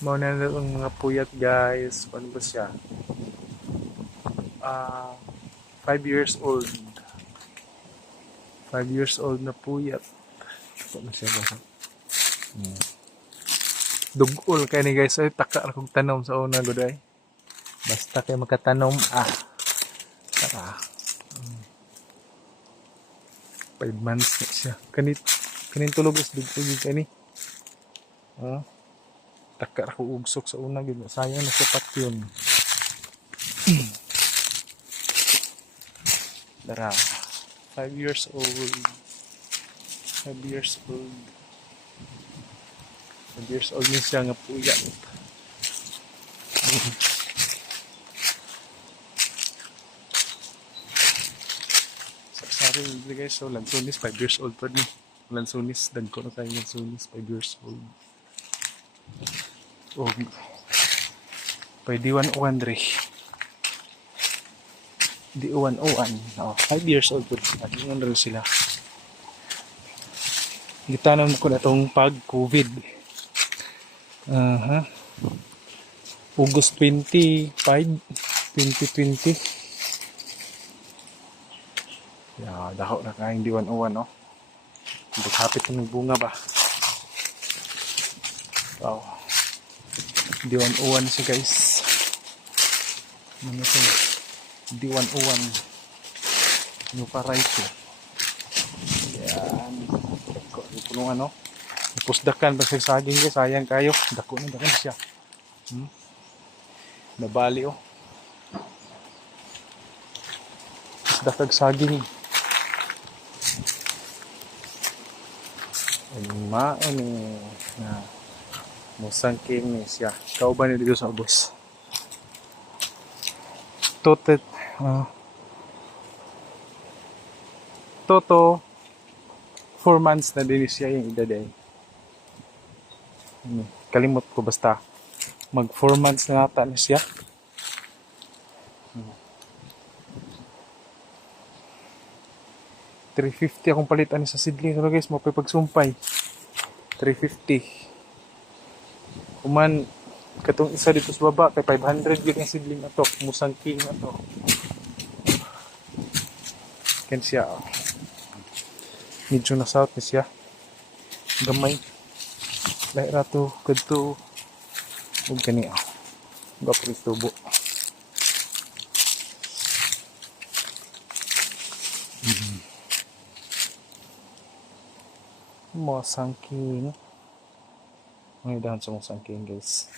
Mauna na ang mga puyat guys. Ano ba siya? 5 years old. 5 years old na puyat. Ano siya ba? Dugol kay ni guys. Ay, taka akong tanom sa una guday. Basta kay makatanom. Tara. 5 months na siya. Kanin tulog is dugtog kani. Taka ako ugsok sa una gid. Sayang na sapat yun. Tara. 5 years old. 5 years old. 5 years old na siya nga puyat. Sorry guys, so lansunis 5 years old pa din. Lansunis, dagko na tayo lansunis 5 years old. O pwede 101 dre. Di 101. 5 years old po. Hindi rin sila. Gitanong ko na itong pag-COVID. August 25, 2020. Dako na kain di 101, no? Maghapit na ng bunga ba? Wow. Di 101 siya guys. Ano ito? Di 101. New variety. Yan. Punong ano? Pusdakan pa sa saging guys. Sayang kayo. Dako na dakan siya. Nabali oh. Pusdakag saging. Ano na musangking ni siya. Kauban dito sa ubos. Toto 4 months na din siya yung edad eh. Kalimot ko basta mag 4 months na nata na siya. $350 akong palitan sa sidling. So guys, mapay pagsumpay. $350. Kuman, katong isa dito sa baba, kay 500 yun ang sidling na to. Musang king na to. Yan siya. Medyo na south na siya. Gamay. Lahir rato, kadto. Huwag ka niya. Gapri tubo. Musang king. May dahan sa musang king guys.